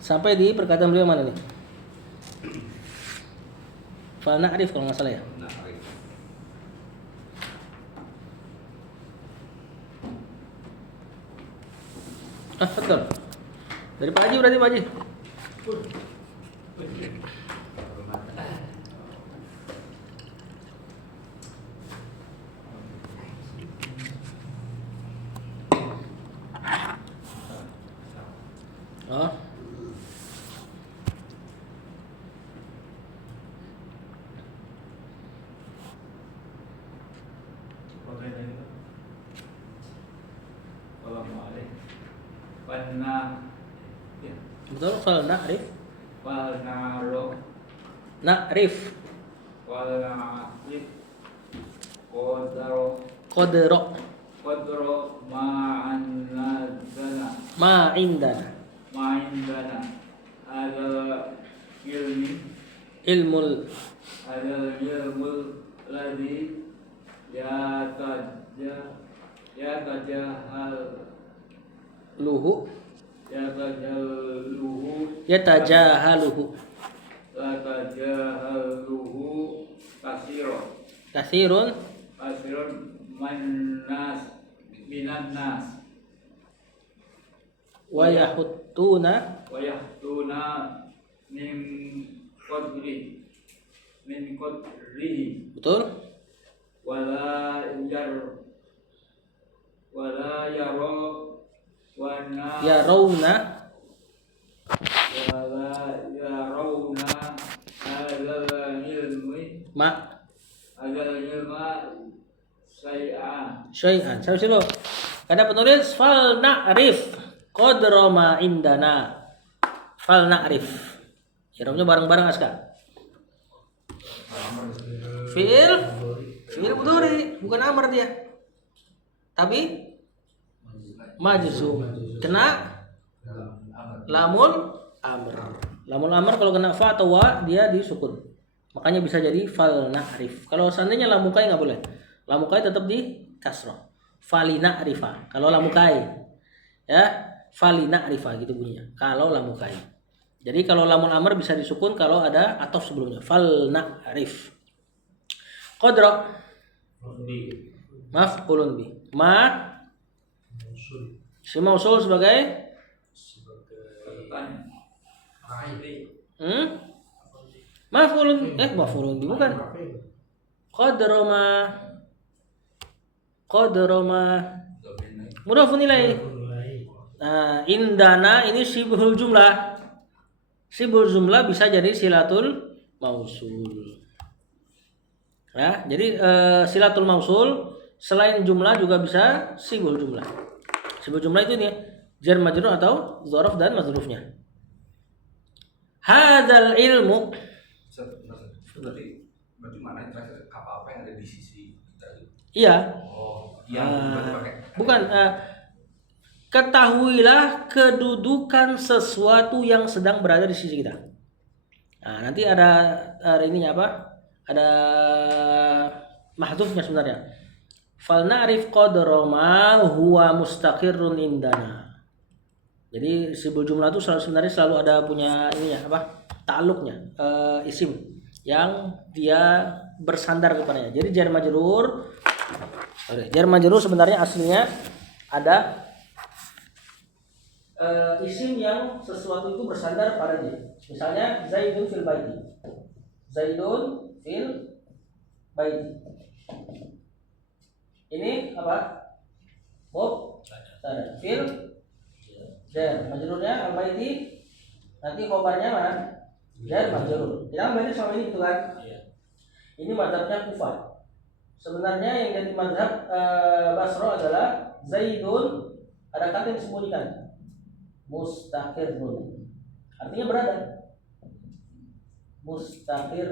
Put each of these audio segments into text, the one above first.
Sampai di perkataan beliau mana nih? Fal na'rif kalau nggak salah ya. Betul. Dari Pak Haji berarti Pak Haji. Oh. Betul, fal na'rif. Na'rif. Qadra ma indana. Ilmul ladzi luhu yatajahaluhu yatajahaluhu kasirun minan nas wa yahuttuna min qadrihi betul wala yaro yarawna hadzal ilmi ma syai'an. Saya dulu. Kata penulis fal na'rif qadra ma indana. Fal na'rif. Irobnya bareng-bareng Aska. Fi'il mudhari, bukan amar dia. Tapi majzum. Kena lamun amr. Lamun amr kalau kena fa atau wa dia disukun. Makanya bisa jadi fal na'rif. Kalau seandainya lamukai nggak boleh. Lamukai tetap di kasroh. Falina rifa. Kalau lamukai, ya falina rifa gitu bunyinya. Kalau lamukai. Jadi kalau lamun amr bisa disukun kalau ada atof sebelumnya. Fal na'rif. Qadra. Maf'ulun bi. Ma. Si mausul sebagai maf'ulun bi bukan. Qadrama mudhafun ilaih. Nah, indana ini sibhul jumlah. Sibhul jumlah bisa jadi silatul mausul. Ya, jadi silatul mausul selain jumlah juga bisa sibhul jumlah. Sibhul jumlah itu nih jar majrur atau dzaraf dan mazrufnya. Hadzal ilmu berarti mana terakhir apa yang ada di sisi kita? Iya. Berarti pakai bukan ketahuilah kedudukan sesuatu yang sedang berada di sisi kita. Nah, nanti ada ininya apa? Ada mahdhufnya sebenarnya. Fal na'rif qadra ma huwa mustaqirrun indana. Jadi sibul jumlah itu sebenarnya selalu ada punya ininya apa? Ta'alluqnya, isim yang dia bersandar kepadanya. Jadi jar majrur sebenarnya aslinya ada isim yang sesuatu itu bersandar padanya. Misalnya Zaidun fil baiti. Zaidun fil baiti. Ini apa? Mubtada. Fil jar majrurnya al baiti. Nanti khabarnya mana? Jar majrur. Yang baiti sama ini gitu kan? Ini mazhabnya Kufah. Sebenarnya yang jadi mazhab Basra adalah Zaidun ada kata yang disembunyikan. Mustaqirrun. Artinya berada. Mustaqir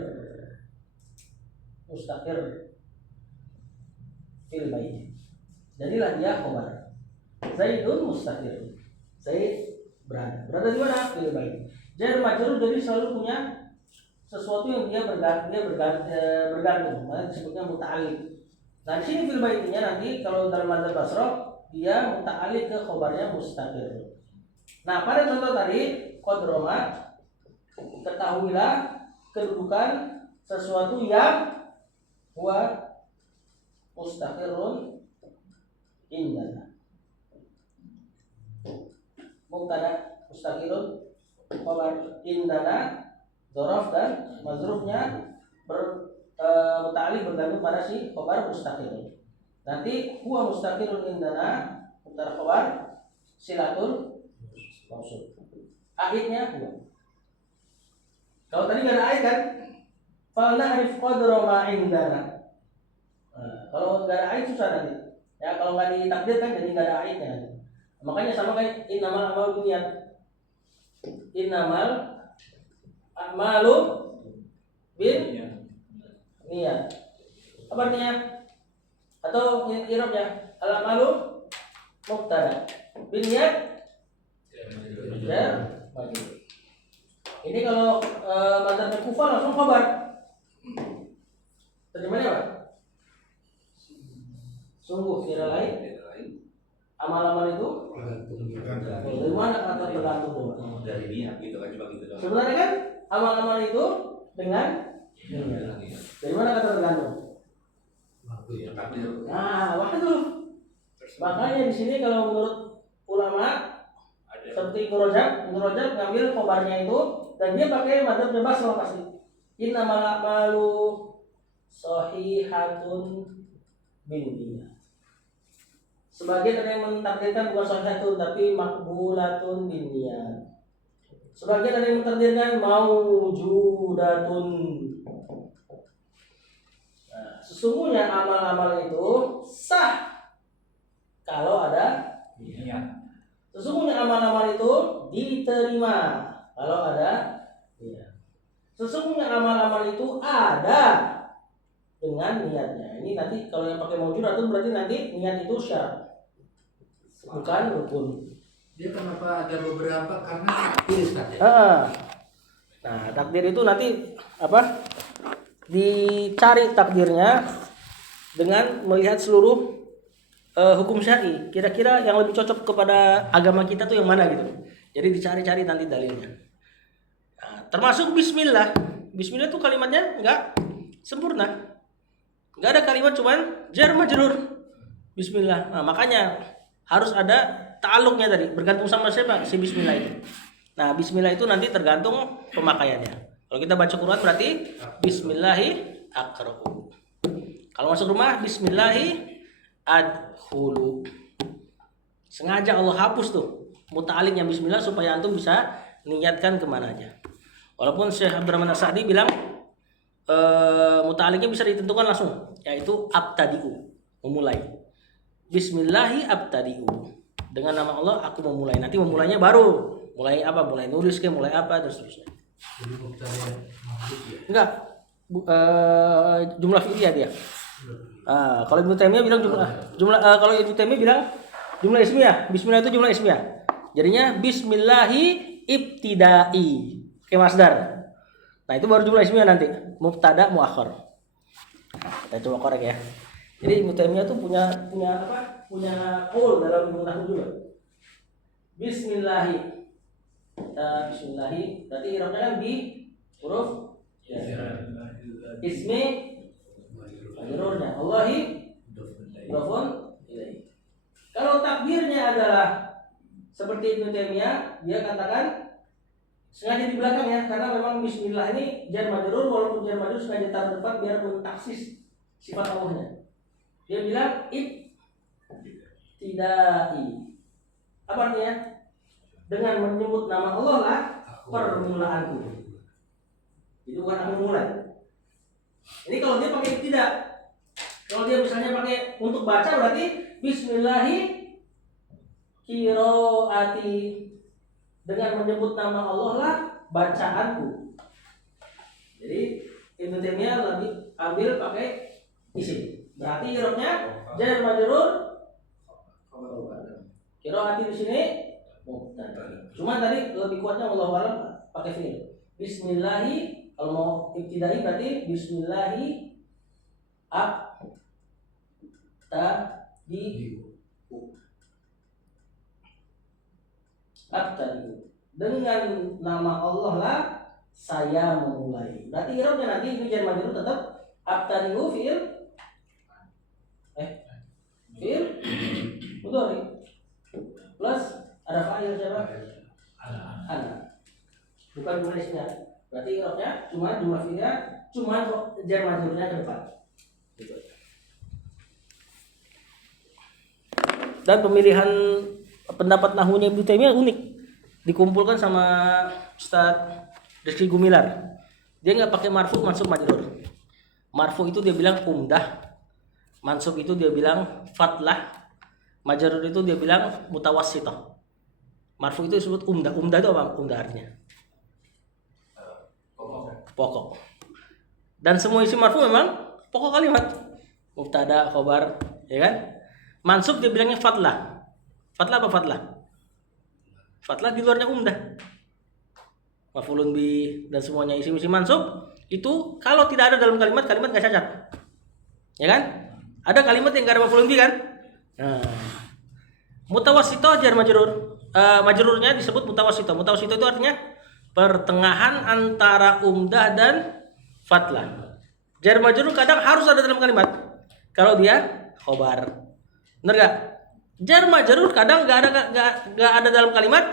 fil bait. Jadilah dia khabar. Zaidun mustaqir. Zaid berada. Berada di mana? Fil bait. Jar majrur jadi selalu punya sesuatu yang dia bergantung. Makanya disebutnya muta'alliq. Nah, di sini fil baitnya nanti kalau dalam mazhab Basra dia muta'alliq ke khabarnya mustaqir. Nah, pada contoh tadi qadrama, ketahuilah kedudukan sesuatu yang huwa mustaqirrun indana. Mubtada mustaqirrun, khabar indana, dzaraf dan mazrufnya muta'alliq bergantung pada si khabar mustaqirrun. Nanti huwa mustaqirrun indana, mubtada khabar silatul mausuf. Akhirnya huwa. Kalau tadi nggak ada ayat kan? Fal na'rif qadra ma indana. Nah, kalau nggak ada ayat susah nanti. Ya kalau nggak ditakdirkan jadi nggak ada ayatnya. Makanya sama kayak innamal a'malu binniyat. Innamal a'malu binniyat. Apa artinya? Atau i'rabnya? Al-a'malu mubtada. Binniyat jar majrur. Ini kalau mazhabnya Kufah langsung khabar. Terjemahnya apa? Sungguh tidak lain. Amal-amal itu dari mana kata tergantung doa? Dari niat gitu kan, cuma gitu doang. Sebenarnya kan amal-amal itu dengan dari mana kata tergantung? Waktu ya, takdir. Nah, waktu. Makanya di sini kalau menurut ulama seperti Ibnu Rajab ngambil khobarnya itu dan dia pakai madzhab Basrah pasti. Innamal a'malu shahihatun binniyat. Sebagian ada yang mentakdirkan bukan shahihatun tapi makbulatun binniyat. Sebagian ada yang mentakdirkan maujudatun. Nah, sesungguhnya amal-amal itu sah kalau ada niat. Sesungguhnya amal-amal itu diterima kalau ada niat. Sesungguhnya amal-amal itu ada dengan niatnya. Ini nanti kalau yang pakai maujudatun berarti nanti niat itu syarat, bukan rukun. Dia kenapa ada beberapa? Karena takdir Ustaz ya. Nah, takdir itu nanti apa? Dicari takdirnya dengan melihat seluruh hukum syar'i. Kira-kira yang lebih cocok kepada agama kita tuh yang mana gitu. Jadi dicari-cari nanti dalilnya. Nah, termasuk bismillah. Bismillah tuh kalimatnya enggak sempurna. Enggak ada kalimat cuman jar majrur. Bismillah. Nah, makanya harus ada ta'alluqnya tadi, bergantung sama siapa si bismillah itu. Nah, bismillah itu nanti tergantung pemakaiannya. Kalau kita baca Quran berarti bismillahi aqra'u. Kalau masuk rumah bismillahi adkhulu. Sengaja Allah hapus tuh muta'alliqnya bismillah supaya antum bisa niatkan kemana aja. Walaupun Syekh Abdurrahman As-Sa'di bilang muta'alliqnya bisa ditentukan langsung, yaitu abtadi'u, memulai. Bismillahi abtadi'u. Dengan nama Allah aku memulai. Nanti memulainya baru. Mulai apa? Mulai nulis ke, mulai apa dan seterusnya. Jadi mubtada mahdhuf ya. Enggak. Jumlah fi'liyah dia. Kalau Ibnu Taimiyah bilang kalau Ibnu Taimiyah bilang jumlah ismiyah. Bismillah itu jumlah ismiyah. Jadinya bismillahi ibtidai. Kayak masdar. Nah, itu baru jumlah ismiyah nanti. Mubtada muakhar. Kita coba korek ya. Jadi Ibnu Taimiyah tuh punya apa? Punya qaul dalam ilmu nahwu juga. Bismillahi. Bismillahi. Berarti irobnya kan bi huruf ya. Ismi majrurnya Allahi mudhafun ilaih. Kalau takbirnya adalah seperti Ibnu Taimiyah, dia katakan sengaja di belakang ya, karena memang bismillah ini jar majrur, walaupun jar majrur sengaja taruh depan biar mentaksis sifat Allahnya. Dia bilang ibtidai. Apa artinya? Dengan menyebut nama Allah lah permulaanku. Itu bukan aku mulai. Ini kalau dia pakai tidak. Kalau dia misalnya pakai untuk baca berarti bismillahi qiraati. Dengan menyebut nama Allah lah bacaanku. Jadi Ibnu Taimiyah lebih ambil pakai isim. Berarti irobnya jar majrur qiraati di sini mubtada. Cuma tadi lebih kuatnya wallahu a'lam pakai fi'il. Bismillahi, kalau mau ibtidai berarti bismillahi abtadi'u. Dengan nama Allah lah saya memulai. Berarti i'rabnya nanti ini jar majrur tetap abtadi'u fi'il fi'il mudhari plus ada fa'il siapa? Ana. Bukan tulisnya. Berarti i'rabnya cuma jumlah fi'ilnya cuma jar majrurnya ke depan. Gitu. Dan pemilihan pendapat nahwunya Ibnu Taimiyah unik. Dikumpulkan sama Ustadz Rizky Gumilar. Dia nggak pakai marfu, mansub, majrur. Marfu itu dia bilang umdah, mansub itu dia bilang fatlah, majrur itu dia bilang mutawassithah. Marfu itu disebut umdah. Umdah itu apa? Umdah artinya pokok. Dan semua isi marfu memang pokok kalimat. Mubtada, khobar, ya kan? Mansub dia bilangnya fatlah. Fatlah apa fatlah? Fatlah di luarnya umdah. Maf'ulun bi dan semuanya isi-isi mansub itu kalau tidak ada dalam kalimat nggak cacat. Ya kan? Ada kalimat yang nggak ada maf'ulun bi kan? Nah. Mutawassithah jar majrur. Majrurnya disebut mutawassithah. Mutawassithah itu artinya pertengahan antara umdah dan fatlah. Jar majrur kadang harus ada dalam kalimat. Kalau dia khobar. Benar gak? Jar majrur kadang nggak ada dalam kalimat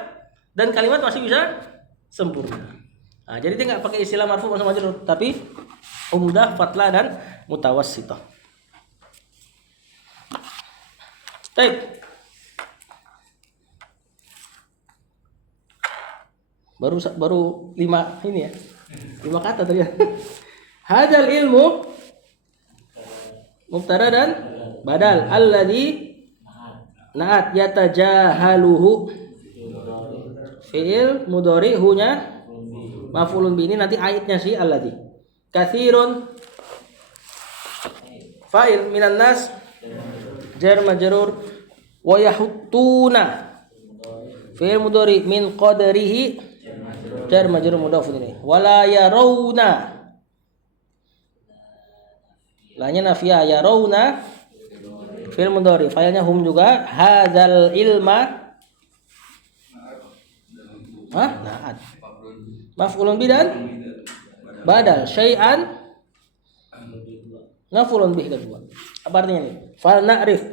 dan kalimat masih bisa sempurna. Nah, jadi dia nggak pakai istilah marfu sama majrur, tapi umdah, fatlah dan mutawassithah. Baik. Baru 5 ini ya. 5 kata tadi ya. Hadzal ilmu mubtada dan badal alladzi naat yatajahaluhu fi'il mudhari hu-nya maf'ulun bi ini nanti aitnya sih alladzi katsirun fa'il minan nas jar majrur wa yahuttuna fi'il mudhari min qadarihi jar majrur mudhaf ini wala yarawna lanya nafiyah yarawna fi'il mudhari fa'ilnya hum juga hadzal ilma naat maf'ulun bi dan badal syai'an maf'ulun bih kedua. Apa artinya ini? Fal na'rif.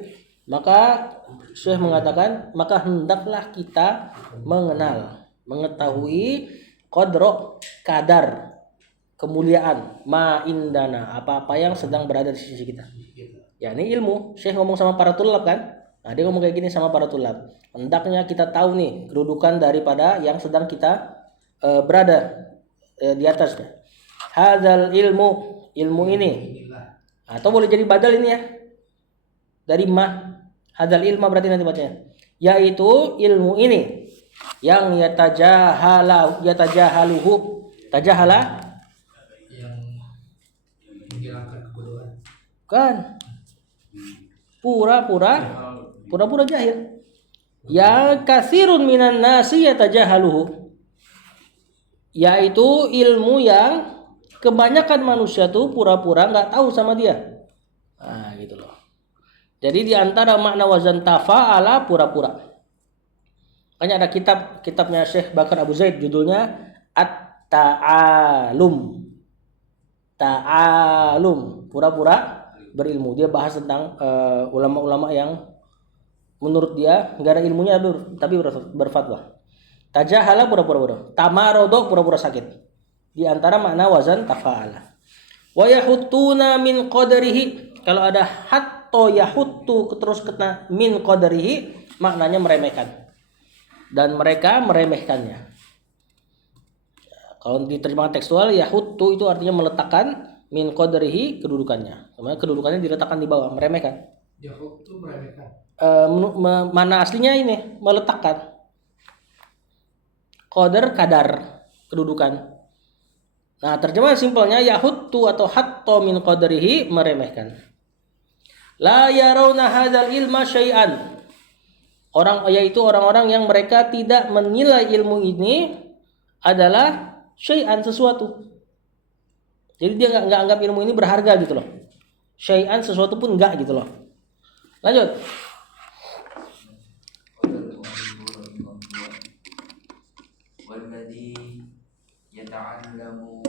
Maka Syekh mengatakan maka hendaklah kita mengenal, mengetahui kadar kemuliaan ma indana, apa-apa yang sedang berada di sisi kita. Ya, ini ilmu. Syekh ngomong sama para tulab kan? Nah, dia ngomong kayak gini sama para tulab. Hendaknya kita tahu nih kedudukan daripada yang sedang kita berada di atasnya. Hadzal ilmu ini. Atau boleh jadi badal ini ya. Dari ma. Hadzal ilma berarti nanti bacanya. Yaitu ilmu ini yang yatajahaluhu. Tajahala yang menghilangkan kebodohan. Kan pura-pura jahil. Ya katsirun minan nasi yatajahaluhu. Yaitu ilmu yang kebanyakan manusia tuh pura-pura nggak tahu sama dia. Nah, gitu loh. Jadi di antara makna wazan tafa'ala pura-pura. Makanya ada kitabnya Syekh Bakar Abu Zaid judulnya At-Ta'alum. Ta'alum, pura-pura berilmu. Dia bahas tentang ulama-ulama yang menurut dia enggak ada ilmunya tapi berfatwa. Tajahala pura-pura bodoh. Tamarodo pura-pura sakit. Di antara makna wazan tafa'ala. Wa yahuttuna min qadarihi. Kalau ada hatto yahuttu terus kena min qadarihi maknanya meremehkan. Dan mereka meremehkannya. Kalau diterjemahkan tekstual yahuttu itu artinya meletakkan min qadarihi kedudukannya. Kemudian kedudukannya diletakkan di bawah, meremehkan. Yahuttu meremehkan. Mana aslinya ini meletakkan. Kadar kedudukan. Nah, terjemahan simpelnya yahuttu atau hatto min qadarihi meremehkan. La yarawna hadzal ilma syai'an. Yaitu orang-orang yang mereka tidak menilai ilmu ini adalah syai'an sesuatu. Jadi dia enggak anggap ilmu ini berharga gitu loh. Syai'an sesuatu pun enggak gitu loh. Lanjut. walladzi yata'allamu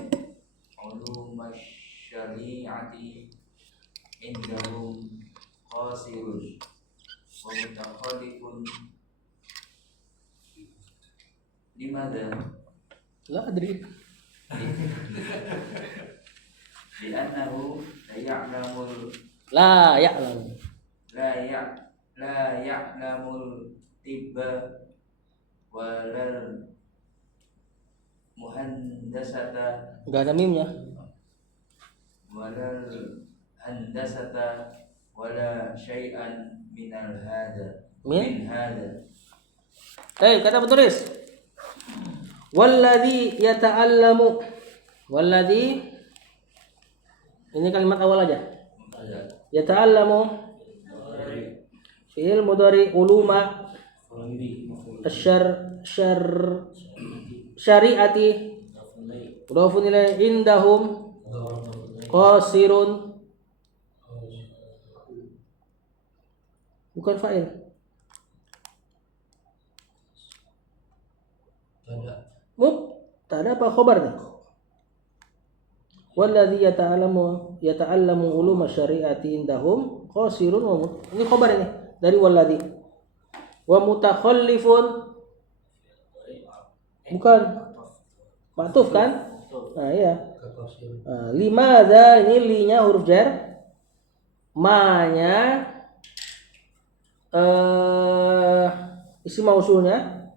ulumash syari'ati indahum qasirun wa mutakhallifun limadha La adri. li'annahu la ya'lamul La ya'lam. la ya'lamul tibba walal muhandasata Enggak ada mimnya. walal handasata wala syai'an minal hada Min? min hada. Kata penulis. Walladzi yata'allamu. Walladzi, ini kalimat awal aja. Yata'allamu fi'il mudhari uluma syari'ati mudhafun ilaih indahum qasirun, bukan fa'il. Mubtada apa khabar nih? Walladzi yata'allamu uluma syari'ati indahum qasirun. Ini khabar ini dari walladzi. Wa mutakhallifun, bukan ma'tuf kan? Nah iya. Limadza, ini linya huruf jar, ma-nya isi mausulnya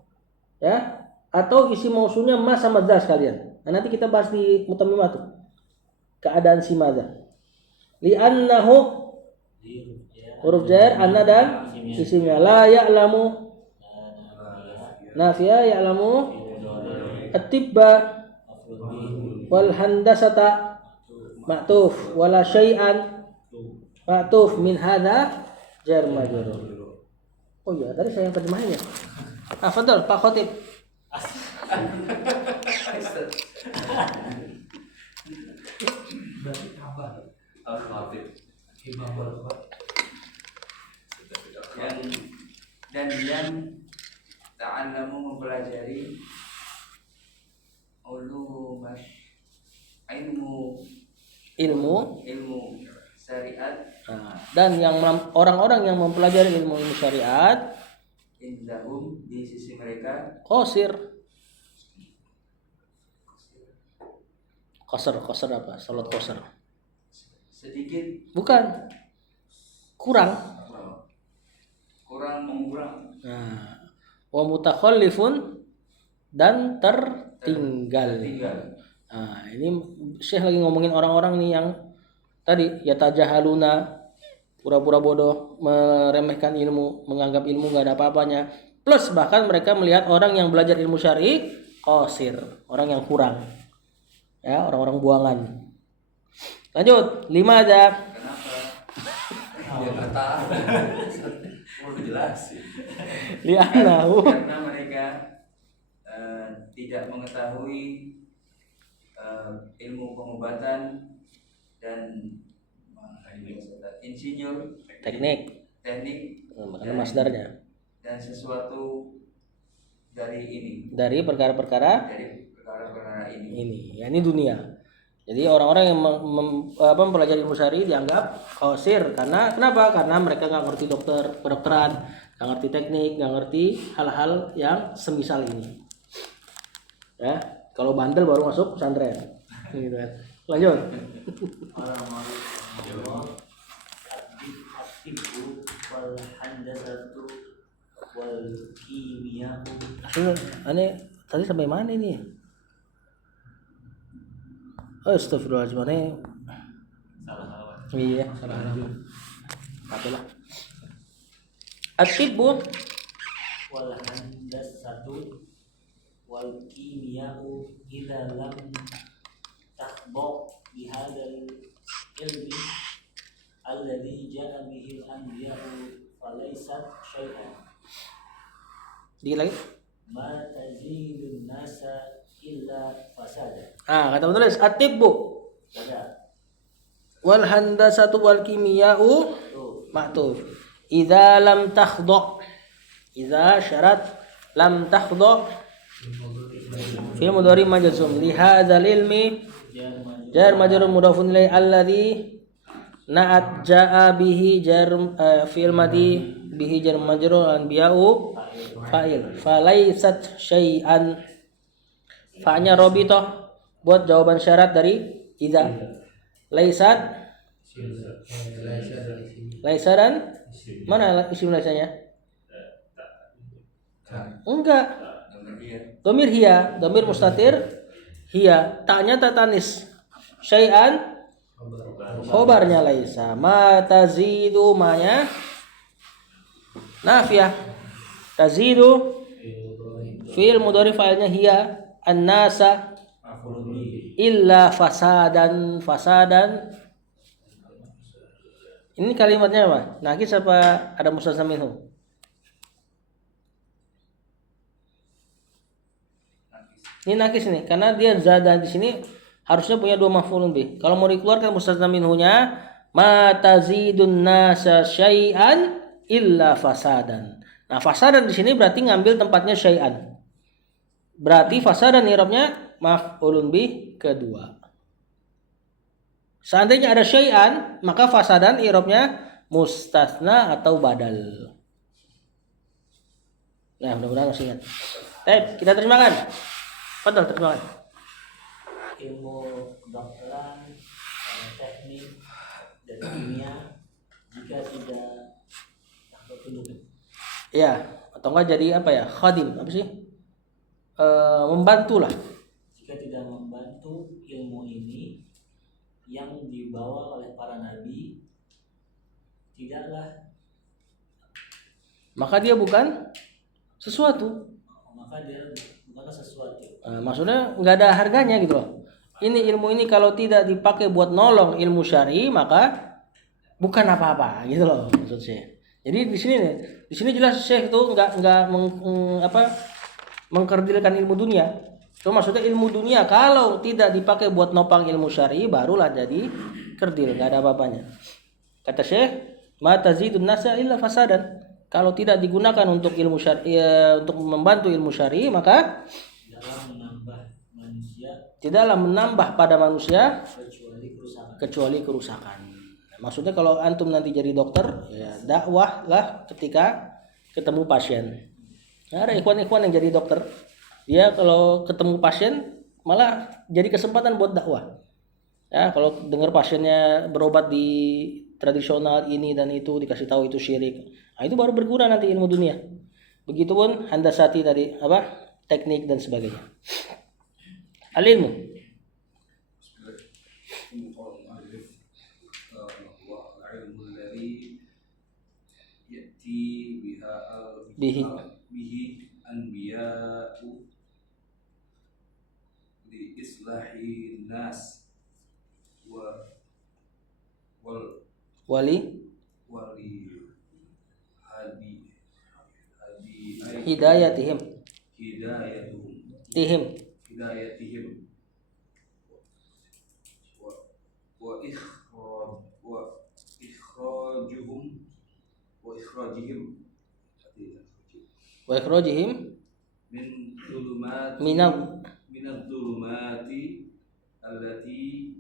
ya, atau isi mausulnya ma sama za sekalian. Nah, nanti kita bahas di mutammimah tuh keadaan si madza. Li'annahu huruf jar, anna dan isimnya. La ya'lamu nafiya, ya'lamu at-tibba wal handasata ma'tuf, wala syai'an ma'tuf, min hadza jar majrur. Oh iya, tadi saya yang terjemahin ya. Fadhal Pak Khotib. Berarti kabar. Dan yang ta'allamu mempelajari ulumash ilmu syariat, Dan yang orang-orang yang mempelajari ilmu syariat indahum di sisi mereka qasir apa? Salat qasar. sedikit Bukan. Kurang. mengurang. Nah, wa mutakhallifun, dan tertinggal. Nah, ini Syekh lagi ngomongin orang-orang nih yang tadi yatajahaluna, pura-pura bodoh, meremehkan ilmu, menganggap ilmu enggak ada apa-apanya. Plus bahkan mereka melihat orang yang belajar ilmu syar'i qasir, orang yang kurang. Ya, orang-orang buangan. Lanjut, 5 aja. Kenapa? Dia nggak tahu. Mau dijelasin. Li'annahu, Karena mereka tidak mengetahui ilmu pengobatan dan insinyur teknik, makanya masdarnya. dan sesuatu dari Perkara-perkara ini. ini. Ya, ini dunia. Jadi orang-orang yang mempelajari ilmu syar'i dianggap qasir. Kenapa? Karena mereka nggak ngerti kedokteran, nggak ngerti teknik, nggak ngerti hal-hal yang semisal ini. Ya, kalau bandel baru masuk pesantren. Gitu kan. Lanjut. Aneh, tadi sampai mana ini? Astagfirullahaladzim. Iya, salah halaman. Apalah. At-tibbu wal handasatu wal kimiyau idza lam takhba bi hadzal ilmi alladhi ja'a bihi al-anbiya'u falaysat syai'an dikit lagi. ma tazidun nasa illa fasada. Kata penulis at-tibbu wal handasatu wal kimiyau ma'tuf. Idza lam takhdha. Idza syarat lam takhdha Fi'il mudhari majzum li hadzal ilmi jar majrur mudhafun ilaihi alladzi na'at jaa bihi jar fi'il madhi bihi jar majrur anbiya'u fa'il falaisat syai'an fa'nya rabithah buat jawaban syarat dari idza laisat laisaran mana isim laisanya enggak dhamir hiya dhamir mustatir hiya ta'nya tatanis syai'an khobarnya laisa ma tazidu manya nafiyah tazidu fi'il mudhari fa'ilnya hiya an-nasa illa fasadan ini kalimatnya apa? Nakis apa ada mustasna minhu? Ini nakis nih karena dia zada di sini harusnya punya dua maf'ulun bih. Kalau mau dikeluarkan mustasna minhunya ma tazidun nasa syai'an illa fasadan. Nah, fasadan di sini berarti ngambil tempatnya syai'an. Berarti fasadan i'rabnya maf'ulun bih kedua. Seandainya ada syai'an, maka fasadan i'rabnya mustasna atau badal. Nah, mudah-mudahan masih ingat. Baik, kita terjemahkan. Padahal terjemahkan. Ilmu kedokteran, teknik dan kimia jika tidak terpenuhi. Iya, atau enggak jadi apa ya? Khadim, apa sih? Membantu lah. Jika tidak membantu ilmu ini yang dibawa oleh para nabi, tidaklah Maka dia bukan sesuatu. maka dia bukanlah sesuatu. Maksudnya nggak ada harganya gitu loh. Ini ilmu ini kalau tidak dipakai buat nolong ilmu syar'i maka bukan apa-apa gitu loh maksud saya. Jadi di sini jelas Syekh itu nggak mengkerdilkan ilmu dunia. Itu maksudnya ilmu dunia kalau tidak dipakai buat nopang ilmu syar'i barulah jadi kerdil, nggak ada apa-apanya. Kata Syekh, ma tazidun nasa illa fasadan. Kalau tidak digunakan untuk ilmu syar'i untuk membantu ilmu syar'i maka tidaklah menambah pada manusia kecuali kerusakan. Maksudnya kalau antum nanti jadi dokter, ya dakwah lah ketika ketemu pasien. Nah, ada ikhwan-ikhwan yang jadi dokter, dia kalau ketemu pasien malah jadi kesempatan buat dakwah. Ya, kalau dengar pasiennya berobat di tradisional ini dan itu dikasih tahu itu syirik. Nah, itu baru berguna nanti ilmu dunia. Begitupun handasati tadi teknik dan sebagainya. Al-ilmu. bihi anbiya'u li islahi nas wali hidayatihim wa ikhrajihim min dhulumati minadh dhulumati allati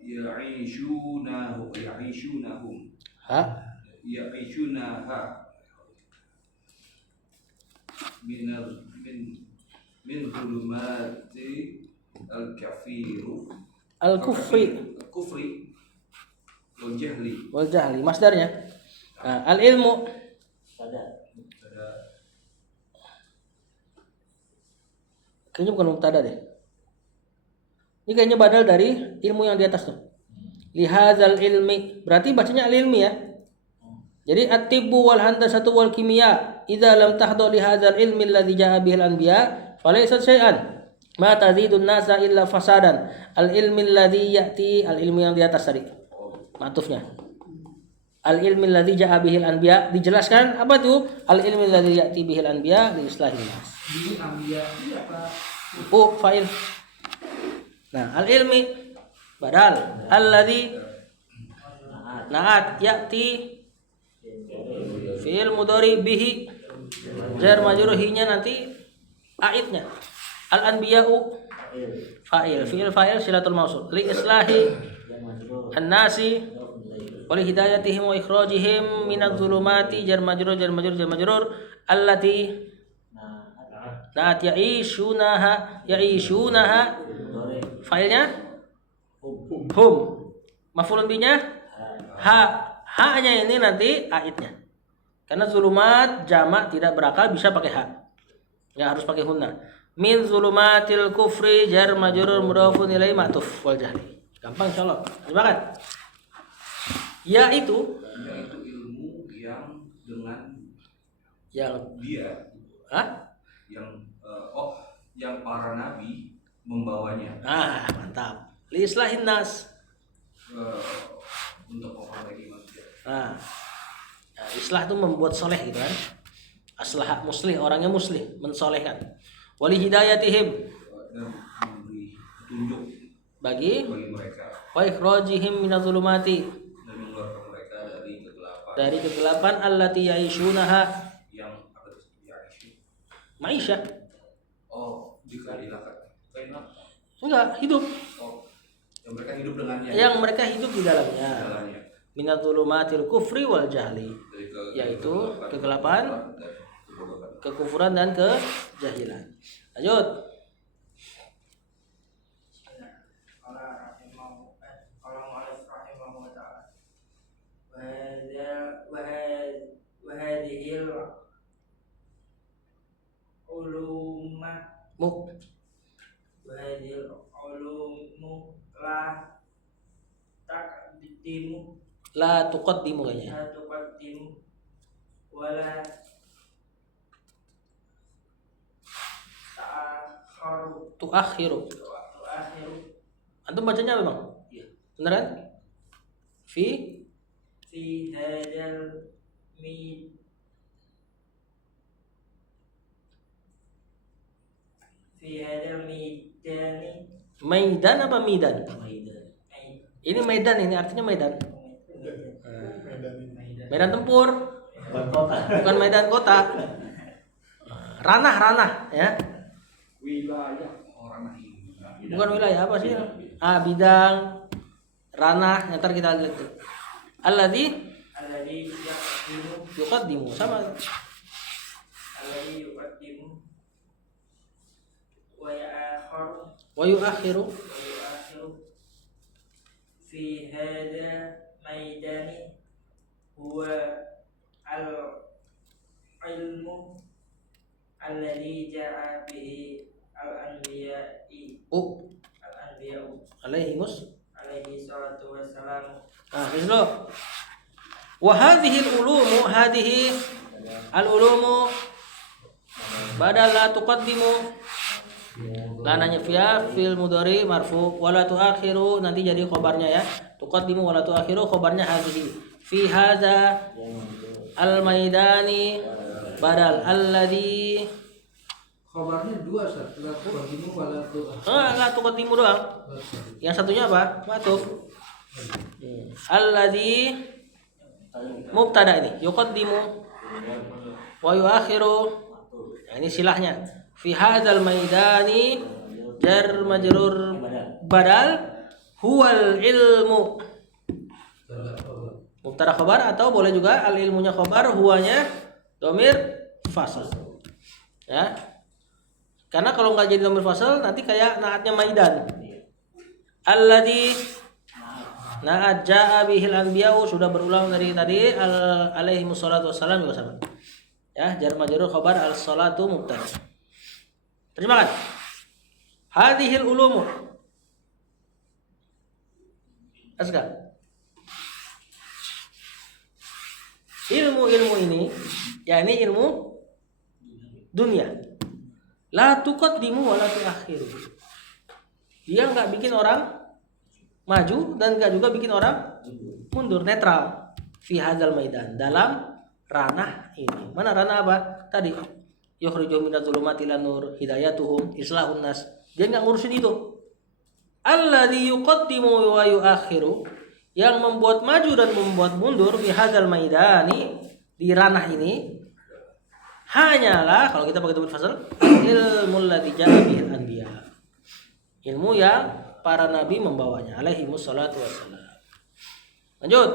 ya'ishunaha min dhulumati al-kufri wal jahli masdarnya. Al ilmu kayaknya bukan mubtada deh. Ini kayaknya badal dari ilmu yang di atas tuh. Lihazal ilmi berarti bacanya al ilmi ya. Jadi at-tibbu wal handasatu wal kimia idza lam tahdu lihazal ilmi alladhi ja'a bihil anbiya falaysa syai'an ma tazidun nasa illa fasadan. Al ilmi alladhi ya'ti al ilmu yang di atas tadi. Matufnya. Al ilmi alladhi ja'a bihil anbiya dijelaskan apa tuh? Al ilmi alladhi ya'ti bihil anbiya li islahin nas. Di anbiya ini apa? Fa'il. Nah, al ilmi badal alladhi na'at ya'ti Fi'il mudhari bihi jar majrur hi-nya nanti aidnya. Al-anbiya'u fa'il. Fi'il fa'il silatul mausul. Li islahi Jar majrur. an-nasi Mudhaf ilaih. wa li hidayatihim wa ikhrajihim minadh-dhulumati jar majrur allati Nah, naat ya'ishunaha mudhari. fa'ilnya Hum. hum. Maf'ulun binya Ha. ha-nya ini nanti aidnya. Karena zulumat jamak tidak berakal bisa pakai ha. Ya harus pakai hunna. Min zulumatil kufri jar majrur mudhafun ilaihi ma'tuf wal jahli. Gampang insyaallah. Sepakat? Yaitu Yaitu ilmu yang dengan yang dia ah yang para nabi membawanya mantap. Li islahin nas. Untuk memperbaiki manusia. Nah, islah itu membuat soleh gitu kan. Aslah muslih, orangnya muslih, mensolehkan. Wali hidayatihim Dan memberi petunjuk bagi bagi mereka wa ikhrajihim minadh-dhulumati dan mengeluarkan mereka dari kegelapan dari kegelapan allati ya'ishunaha yang apa itu ya maisha. Jika dilakukan Enggak, hidup. Yang mereka hidup dengannya Yang mereka hidup di dalamnya. jalannya Minadh-dhulumatil kufri wal jahli. dari Yaitu kegelapan, dan kebodohan. kekufuran dan kejahilan. Lanjut. Kalau mu'alif rahimahullah ta'ala wahadihil ulumah Mu wahadihil ulumu la taqdimu la tuqaddimu kayaknya. la tuqaddimu wala ta'akharu Tuakhiru. tu'akhiru Antum bacanya apa, Bang? Iya. Bener kan? Fi fi hadal mi fi hadal midani Maidan apa Midan? Maidan. Ini Medan, ini artinya Medan. Maidan Medan tempur, Bukan kota. bukan Medan kota. Ranah ya. Wilayah. Orang ini Bukan wilayah apa sih? Bidang, ranah, ntar kita lihat. Alladzi alladhi yuqaddimu sama. yuqaddimu wa ya'akharu Wa yuakhiru. wa yu'akhiru fi hadha maidani huwa al-ilmu alladhi ja'a bihi al-anbiya'i al-anbiya'u Alaihimus. alaihi salatu wassalam Dulu. Wa hadhihi al-ulumu, hadhihi al-ulumu badal la tuqaddimu. Lananya fil mudhari marfu wala tuakhiru nanti jadi khobarnya ya. Tuqaddimu wala tuakhiru khobarnya hadhihi. Fi hadza al-maidani badal alladhi khabarnya dua Ustaz la tuqaddimu wa la tu'akhir la tuqaddimu doang. Yang satunya apa? Matuf. Alladhi mubtada ini yuqaddimu wa yuakhiru. Nah, ini silahnya. Fi hadzal maidani jar majrur badal huwal ilmu. Mubtada khabar atau boleh juga al ilmunya khabar, huwanya dhamir fasal. Ya. Karena kalau nggak jadi dhamir fasal nanti kayak naatnya maidan. Alladzi naat jaa bihil anbiya'u sudah berulang dari tadi alaihi wassalatu wassalam juga sama. Ya, jar majrur khabar al salatu mubtada. Terjemahkan. Hadhil ulumu. Aska. Ilmu-ilmu ini, yakni ilmu dunia. La tuqaddimu wa la tuakhiru. Dia enggak bikin orang maju dan enggak juga bikin orang mundur, netral. Fi hadzal maidan, dalam ranah ini. Mana ranah apa? Tadi yukhrijuhum minadh dhulumati ilan nur, hidayatuhum islahun nas. Dia enggak ngurusin itu. Alladzi yuqaddimu wa yuakhiru, yang membuat maju dan membuat mundur fi hadzal maidani di ranah ini hanyalah kalau kita pakai tabut fasal ilmu ladzi ja'a bihil anbiya. Ilmu yang para nabi membawanya alaihi wassalatu wassalam. Lanjut.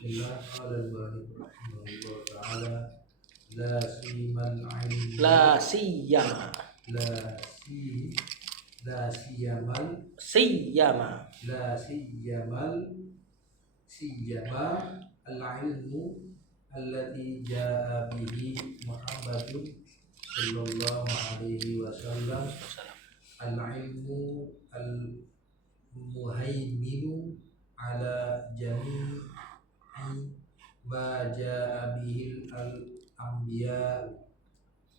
Bismillah, qala al-mu'allif rahimahullah ta'ala la siman ilmu La siyama. la siyamal Siyama. la siyama al-ilmu allati ja'a bihi Muhammadun sallallahu alaihi wasallam al-ilmu al-muhaiminu ala jami'i ma ja'a bihi al-anbiya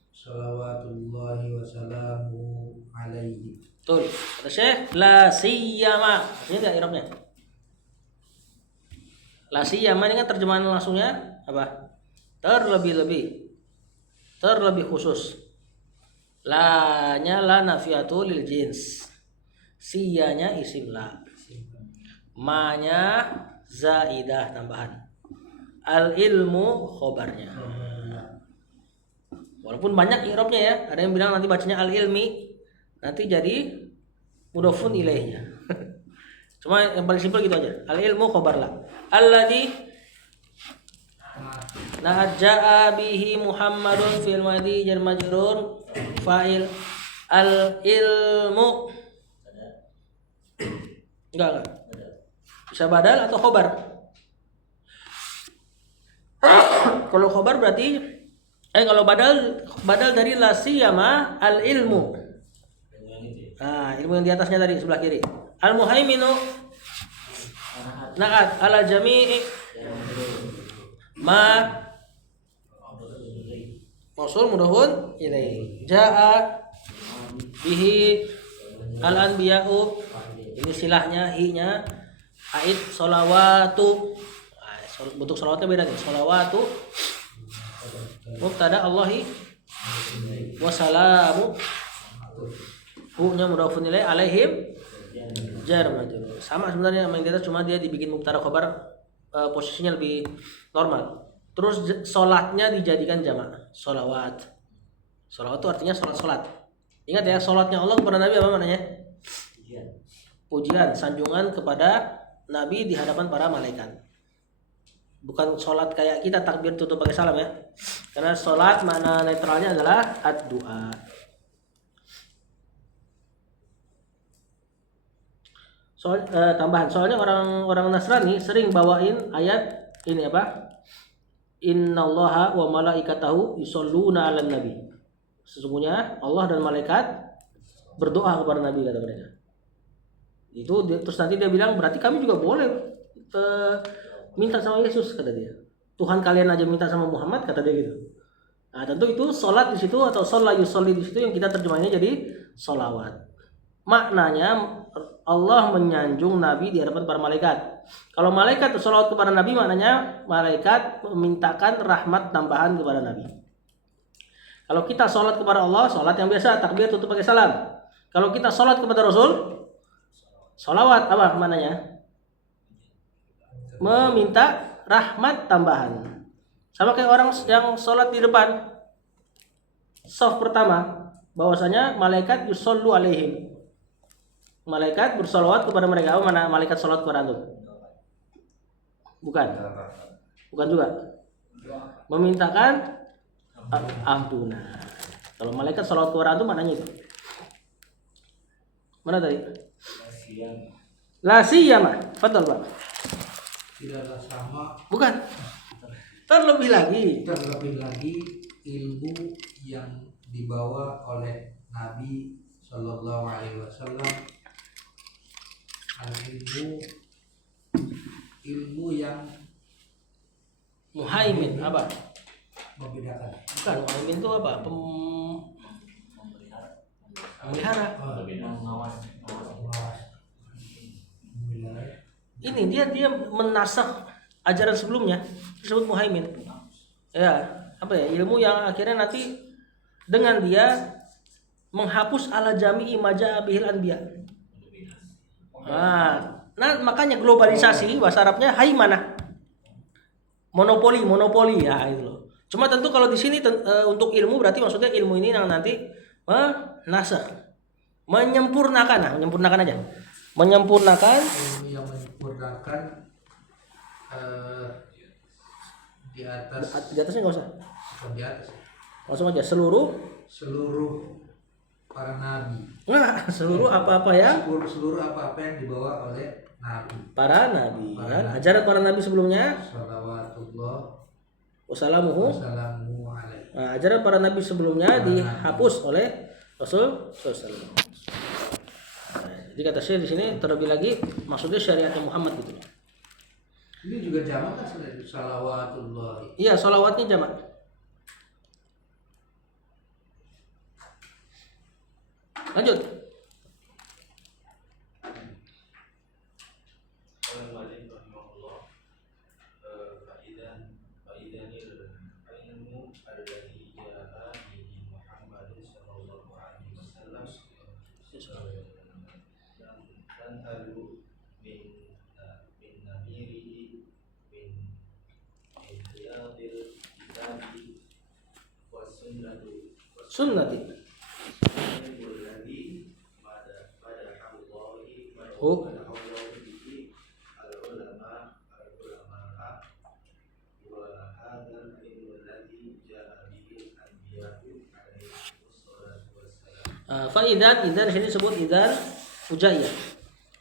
salawatullahi wa salamu alaihi. Betul. Kata Syekh la siyama. Ini enggak i'rabnya? La siyama ini kan terjemahan langsungnya apa? Terlebih-lebih. Terlebih khusus. La-nya la nafiyatu lil jins. Siyanya isim la. Ma-nya zaidah tambahan. Al-ilmu khobarnya. Walaupun banyak i'rabnya ya. Ada yang bilang nanti bacanya al-ilmi, nanti jadi mudhofun ilaihnya. Cuma yang paling simpel gitu aja. Al-ilmu khobar la. Alladzi ja'a bihi Muhammadun fil madi jar majrur fa'il al-ilmu. Enggak. Bisa badal atau khobar. Kalau khobar berarti kalau badal dari la siyama al-ilmu. Nah, ilmu yang di atasnya tadi sebelah kiri. Al-muhaiminu na'at ala jami'i ma mausul mudhafun ilaihi. Ja'a bihi al-anbiya'u. Ini silahnya hi-nya ait sholawatu. Bentuk sholawatnya beda nih. Sholawatu mubtada Allahi wassalamu. Hu-nya mudhafun ilaihi alaihim jar majrur. Sama sebenarnya sama yang di atas, cuma dia dibikin mubtada khabar, posisinya lebih normal. Terus sholatnya dijadikan jamak. Sholawat. Sholawat itu artinya sholat. Ingat ya, sholatnya Allah kepada Nabi apa maknanya? Pujian, sanjungan kepada Nabi di hadapan para malaikat. Bukan sholat kayak kita takbir tutup pakai salam ya. Karena sholat makna netralnya adalah ad-du'a. Tambahan, soalnya orang Nasrani sering bawain ayat ini apa? Innallaha wa malaikatahu yusholluna 'alan nabi. Sesungguhnya Allah dan malaikat berdoa kepada Nabi, kata mereka. Itu terus nanti dia bilang berarti kami juga boleh minta sama Yesus, kata dia. Tuhan kalian aja minta sama Muhammad, kata dia gitu. Nah, tentu itu sholat di situ atau sholat yusolli di situ yang kita terjemahnya jadi sholawat. Maknanya Allah menyanjung Nabi di hadapan para malaikat. Kalau malaikat bersolawat kepada Nabi, maknanya malaikat memintakan rahmat tambahan kepada Nabi. Kalau kita sholat kepada Allah, sholat yang biasa, takbir tutup pakai salam. Kalau kita sholat kepada Rasul, sholawat apa maknanya? Meminta rahmat tambahan. Sama kayak orang yang sholat di depan shaf pertama, bahwasanya malaikat yusollu alaihim. Malaikat bersolawat kepada mereka. Apa mana malaikat sholat kepada antum? Bukan juga. Memintakan ampuna. Kalau malaikat sholat kepada antum maknanya itu. Mana tadi? La siyama. Fadhal, Pak. Tidaklah sama, Bukan. Terlebih lagi ilmu yang dibawa oleh Nabi Sallallahu Alaihi Wasallam, ilmu yang muhaimin apa? membedakan. Bukan, muhaimin itu apa? Memelihara. Mengawas. Ini dia menasakh ajaran sebelumnya, disebut muhaimin. Ya, apa ya? Ilmu yang akhirnya nanti dengan dia menghapus ala jami'i maja bihil anbiya. Nah, makanya globalisasi bahasa Arabnya haimanah. monopoli ya itu loh. Cuma tentu kalau di sini untuk ilmu berarti maksudnya ilmu ini yang nanti menasakh, menyempurnakan aja. Menyempurnakan Ilmu yang menyempurnakan di atas, di atasnya nggak usah. bukan di atas, Langsung aja seluruh para nabi. seluruh apa-apa ya Seluruh apa-apa yang dibawa oleh nabi. para nabi kan. Ajaran para nabi sebelumnya Shalawatullah wassalamuhu. wassalamu alaihi. Nah, ajaran para nabi sebelumnya dihapus oleh Rasul SAW. Nah, jadi kata Syekh di sini terlebih lagi maksudnya syariatnya Muhammad gitu. Ini juga jamak kan sebenarnya, salawatullah. Iya, sholawatnya jamak. Lanjut. Sunnati. Oh. Idan di sini disebut idan fujaiyah.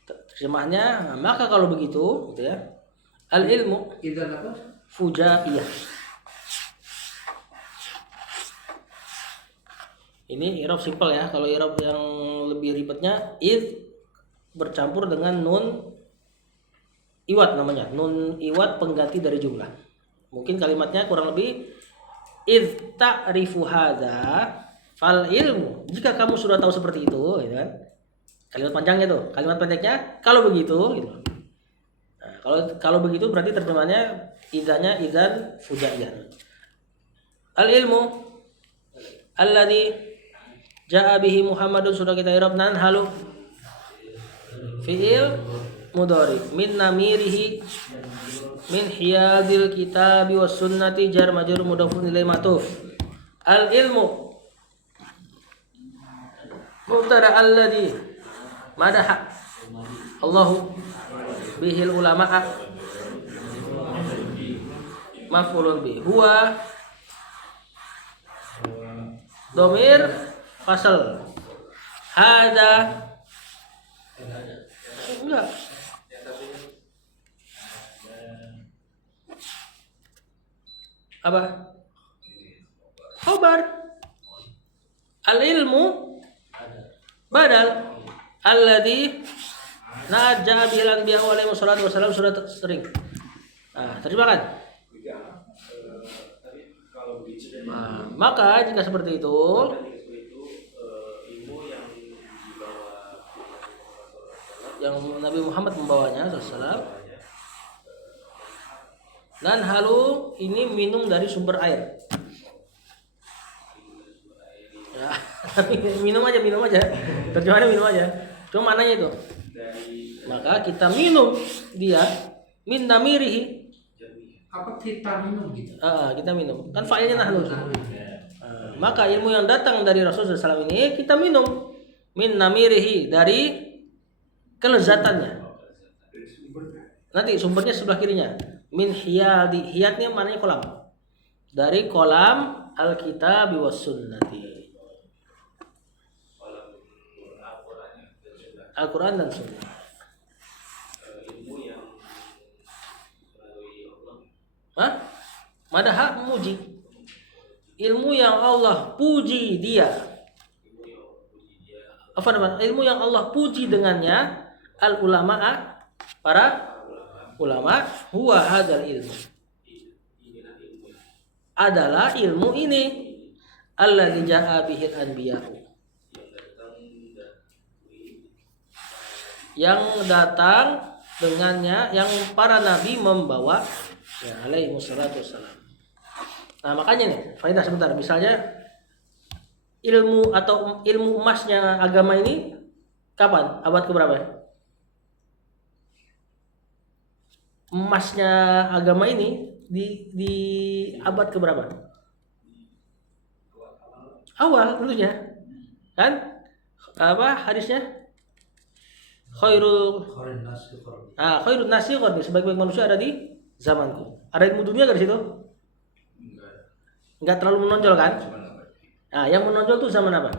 Terjemahnya, maka kalau begitu, gitu ya. Al ilmu Idan apa? fujaiyah. Ini i'rab simpel ya. Kalau i'rab yang lebih ribetnya id bercampur dengan nun iwat namanya. Nun iwat pengganti dari jumlah. Mungkin kalimatnya kurang lebih id ta'rifu hadza fal ilmu. Jika kamu sudah tahu seperti itu, gitu kan. Kalimat panjangnya tuh, kalimat pendeknya kalau begitu gitu. Nah, kalau begitu berarti terjemahannya idanya idan fujaiyah. Al ilmu alladzi ja'a bihi Muhammadun sudah kita i'rab nan halu fi'il mudhari min namirihi min hiyadil kitabi was sunnati jar majrur mudhafun ilaih ma'tuf. Al ilmu mubtada alladzi madaha Allahu bihil ulama'a maf'ulun bi huwa domir fasal hada enggak apa khabar al ilmu badal alladzi naja bil anbiya alaihi wassalatu wassalam sudah sering. Nah, terjemahkan. Nah, maka jika seperti itu yang Nabi Muhammad membawanya sallallahu dan halu ini minum dari sumber air. Ya, minum aja. Terjemahannya minum aja. Cuma maknanya itu. Maka kita minum dia min namirihi. Apa kita minum gitu? Kita minum. Kan fa'ilnya nahnu. Maka ilmu yang datang dari Rasulullah SAW ini kita minum min namirihi dari kelezatannya. Nanti sumbernya sebelah kirinya. Min hiyadi, hiyatnya maknanya kolam. Dari kolam Alkitab was sunnati. Al-Quran dan Sunnah. Madaha memuji. Ilmu yang Allah puji dia. Apa namanya? Ilmu yang Allah puji dengannya al ulama'a para ulama huwa hadzal ilmu. Adalah ilmu ini alladzi ja'a bihil anbiya'u. Yang datang dengannya yang para nabi membawa ya alaihi wassalatu wassalam. Nah, makanya nih, faedah sebentar. Misalnya ilmu atau ilmu emasnya agama ini kapan? Abad keberapa? Emasnya agama ini di abad keberapa? Awal tentunya. Kan? Apa hadisnya? Khairul nasi qarni, sebaik-baik manusia ada di zamanku. Ada ilmu dunia enggak di situ? Enggak terlalu menonjol kan? Nah, yang menonjol tuh zaman apa?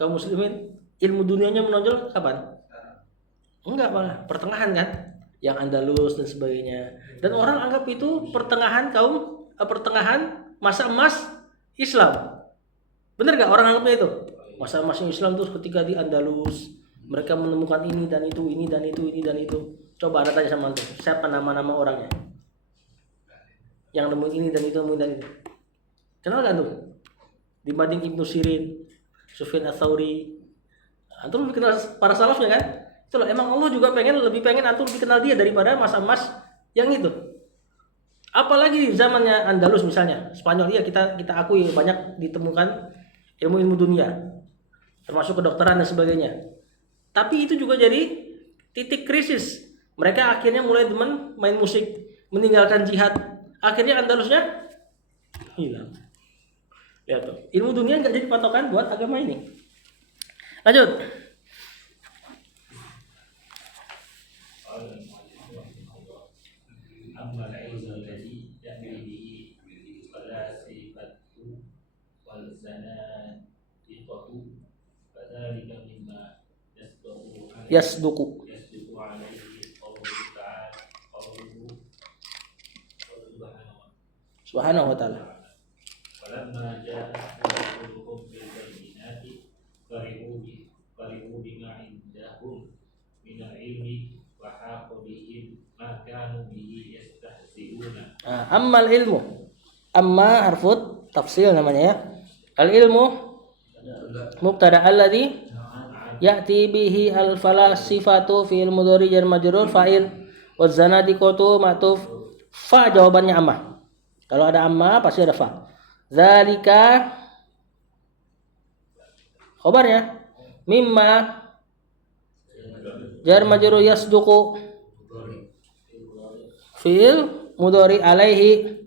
Kaum muslimin ilmu dunianya menonjol kapan? Enggak, malah pertengahan kan? Yang Andalus dan sebagainya. Dan orang anggap itu pertengahan masa emas Islam. Bener gak orang anggapnya itu? Masa emas Islam tuh ketika di Andalus mereka menemukan ini dan itu, ini dan itu, ini dan itu. Coba Anda tanya sama antum, siapa nama-nama orangnya? Yang nemuin ini dan itu, nemuin dan itu. Kenal gak tuh? Dibanding Ibnu Sirin, Sufyan Ats-Tsauri. Antum lebih kenal para salafnya kan? Itulah emang Allah juga lebih pengen antum lebih kenal dia daripada masa emas yang itu. Apalagi di zamannya Andalus misalnya, Spanyol, iya kita akui banyak ditemukan ilmu-ilmu dunia, termasuk kedokteran dan sebagainya. Tapi itu juga jadi titik krisis. Mereka akhirnya mulai demen main musik, meninggalkan jihad. Akhirnya Andalusnya hilang. Lihat tuh, ilmu dunia nggak jadi patokan buat agama ini. Lanjut. Yasduku. Subhanahu wa ta'ala. Falamma ja'ahum bil bayyinati farihu bima indahum min al-ilmi wa haqa bihim ma kanu bihi yastahzi'una. Ammal ilmu. Amma harfut tafsil namanya ya. Al ilmu mubtada alladhi ya'ti bihi al falasifatu fi'il mudhari jar majrur fa'il wa zanadiqatu ma'tuf fa, jawabannya amma. Kalau ada amma pasti ada fa. Zalika khabarnya mimma jar majrur yasduqu fi'il mudhari alaihi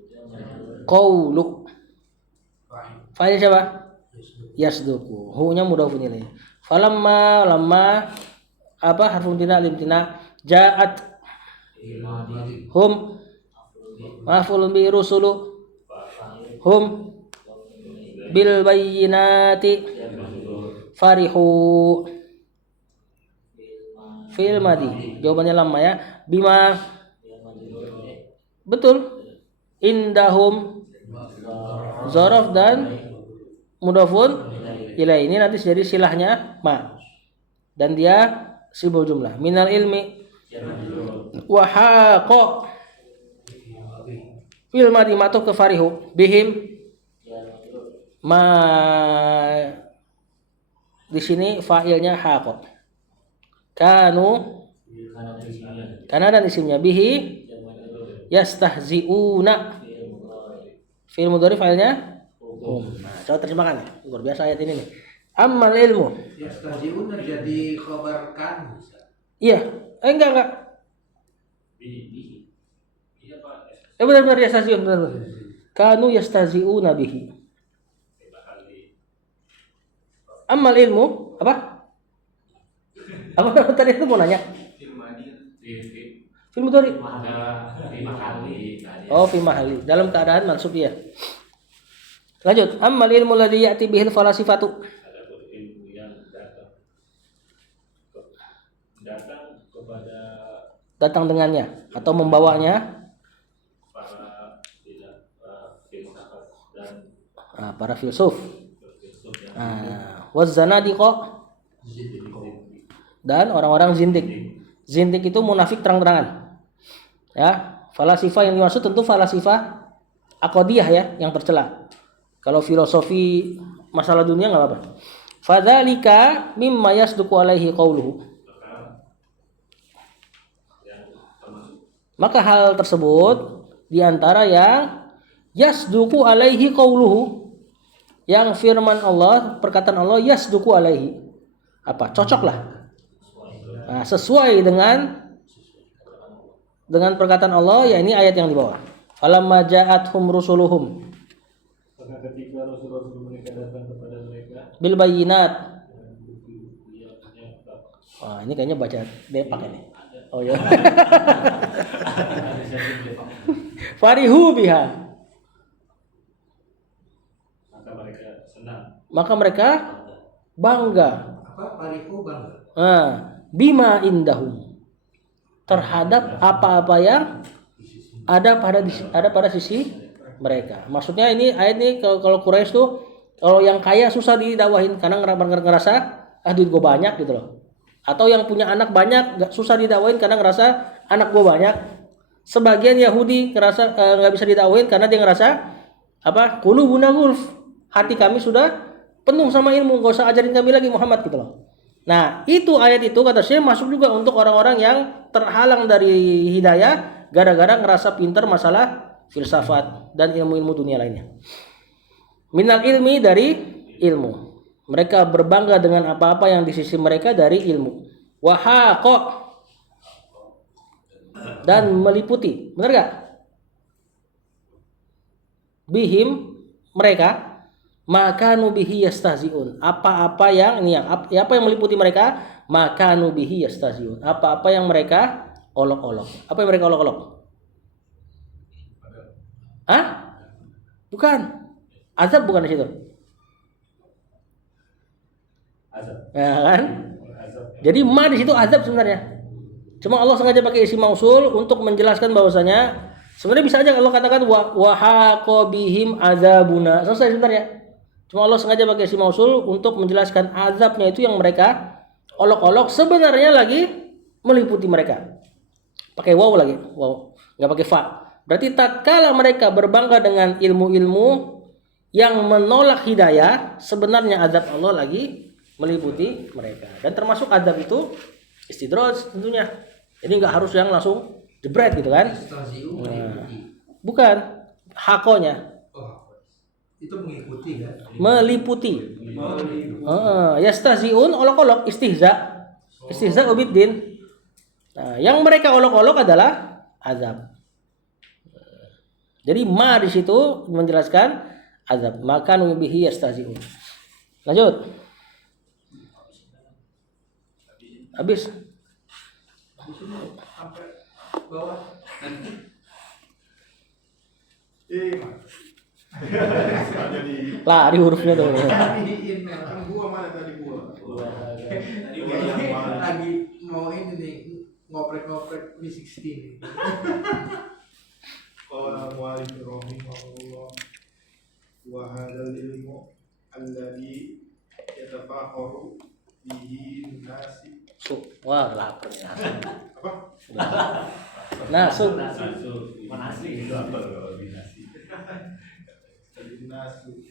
qawlu. Fa'il siapa? Yasduqu. Hu-nya mudhafun ilaih. Falamma lamma apa harfun tina limtina ja'at hum maf'ulun bi rusulu hum bil bayyinati farihu fil madi. Jawabannya lamma ya. Bima betul. Indahum zaraf dan mudhafun ilaih. Ini nanti jadi silahnya ma dan dia sibul jumlah. Minal ilmi wa haqa fil madi matu ke farihu bihim ma, di sini fa'ilnya haqa. Kanu karena dan isimnya bihi yastahzi'una. Fi'il mudhari fa'ilnya coba terjemahkan ya. Luar biasa ayat ini nih. Ammal ilmu. Yastahzi'una jadi khabar kan. Iya. Enggak. Benar yastahzi'un benar. Kanu yastahzi'una bihi. Ammal ilmu apa? Apa tadi itu mau nanya? Fil mudhari. Oh, fi mahali. Dalam keadaan mansub ya. Lanjut. Ammal ilmu ladzi ya'ti bihil falasifatu. Ilmu yang datang dengannya atau membawanya para filsuf. Waz-zanadiqa dan orang-orang zindik. Zindik itu munafik terang-terangan. Ya, falasifah yang dimaksud tentu falasifah aqdiyah ya, yang tercela. Kalau filosofi masalah dunia enggak apa-apa. Fadzalika mimma yasduqu alaihi qauluhu. Maka hal tersebut diantara yang yasduqu alaihi qauluhu, yang firman Allah, perkataan Allah yasduqu alaihi. Apa? Cocoklah. Nah, sesuai dengan dengan perkataan Allah, ya ini ayat yang di bawah. Falamma ja'athum rusuluhum Karena ketika Rasul-Rasul mereka datang kepada mereka bil bayyinat. dengan bukti-bukti yang nyata. Wah, ini kayaknya baca Depak ini. Oh ya. Ada satu Depak. Farihu biha. Maka mereka senang. Maka mereka bangga. Apa? Parihu bangga. Bima indahum. Terhadap apa-apa yang ada pada sisi mereka. Maksudnya ini ayat ini kalau Quraisy tuh kalau yang kaya susah didakwahin karena ngerasa duit gue banyak gitu loh. Atau yang punya anak banyak susah didakwahin karena ngerasa anak gue banyak. Sebagian Yahudi ngerasa nggak bisa didakwahin karena dia ngerasa apa? Qulubuna gulf. Hati kami sudah penuh sama ilmu, gak usah ajarin kami lagi Muhammad gitu loh. Nah, itu ayat itu kata saya masuk juga untuk orang-orang yang terhalang dari hidayah gara-gara ngerasa pintar masalah filsafat dan ilmu-ilmu dunia lainnya. Minal ilmi dari ilmu. Mereka berbangga dengan apa-apa yang di sisi mereka dari ilmu. Wahaqa dan meliputi. Benar gak? Bihim mereka maka nubihi yastahziun. Apa-apa yang ini apa yang meliputi mereka? Maka nubihi yastahziun. Apa-apa yang mereka olok-olok. Apa yang mereka olok-olok? Hah? Bukan. Azab bukan di situ. Azab. Ya kan? Azab. Jadi ma di situ azab sebenarnya. Cuma Allah sengaja pakai isim mausul untuk menjelaskan bahwasanya sebenarnya bisa aja kalau katakan wa haqa bihim azabuna. Selesai sebenarnya. Cuma Allah sengaja pakai isim mausul untuk menjelaskan azabnya itu yang mereka olok-olok sebenarnya lagi meliputi mereka. Pakai waw lagi, waw, nggak pakai fa. Berarti tatkala mereka berbangga dengan ilmu-ilmu yang menolak hidayah, sebenarnya azab Allah lagi meliputi mereka. Dan termasuk azab itu istidraj tentunya. Jadi nggak harus yang langsung jebret gitu kan? Istahzi'u Nah, mengikuti. bukan hakonya Oh, itu mengikuti kan? meliputi. Yastahzi'un olok-olok istihza. Istihza ubiddin. Nah, yang mereka olok-olok adalah azab. Jadi ma di situ menjelaskan azab. Maka nubihi yastahzi'un. Lanjut. Habis. Sampai bawah. Jadi Lari hurufnya tuh. Cariin kan gua mana tadi gua? lagi mau ini nih ngoprek-ngoprek V60 nih. Qala mu'alif rahimahullah wa hadzal ilmu alladhi yatafakharu bihi nasi. Wah, lapar ya. Apa? Nasuk. Manasi. Nasu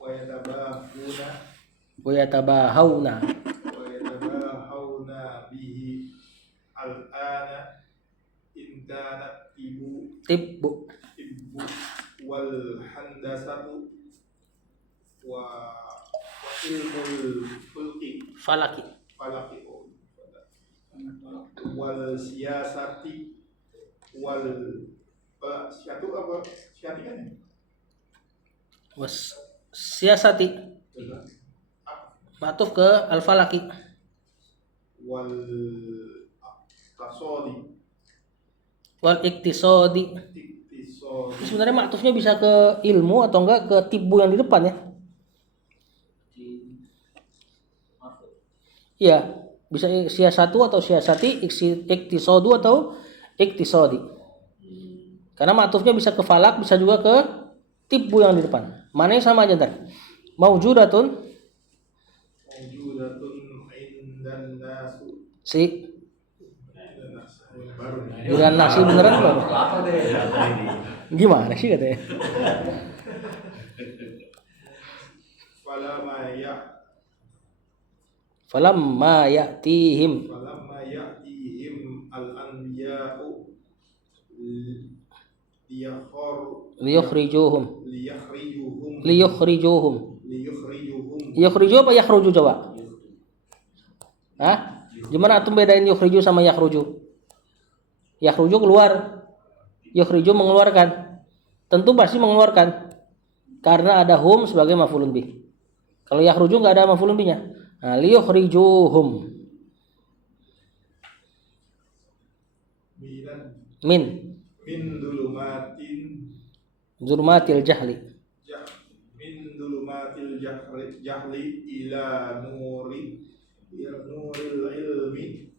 wa yatabahuna Wa yatabahawna. bihi al-ana in kana Tibbu. ibu wal handasatu wa ilmul fulki Falaki. falaki wal siyasati wal siatu apa siati kan ya? Was siasati. Matuf ke al-falaki. Wal tasodi Wal iktisodi. iktisodi Sebenarnya matufnya bisa ke ilmu atau enggak ke tibbu yang di depan ya. Iya, bisa siasatu atau siasati, iktisodu atau iktisodi. Karena matufnya bisa ke falak, bisa juga ke tibbu yang di depan. Mana yang sama aja ntar. Maujudatun mawjudatun indan nasu si baru dengan nasi beneran baru. Apa deh? Gimana sih katanya? falamma ya'tihim ya'tihim al-anbiya'u liyukhrijuhum. liyukhrijuhum Yukhriju apa yakhruju coba? Hah? Gimana antum bedain yukhriju sama yakhruju? Yakhruju keluar, yukhriju mengeluarkan. Tentu pasti mengeluarkan karena ada hum sebagai maf'ulun bih. Kalau yakhruju enggak ada maf'ulun bihnya. Nah, liyukhrijuhum. Minan Min min dulumatin zulmatil jahli. min dulumatil jahli ila nuril ilmi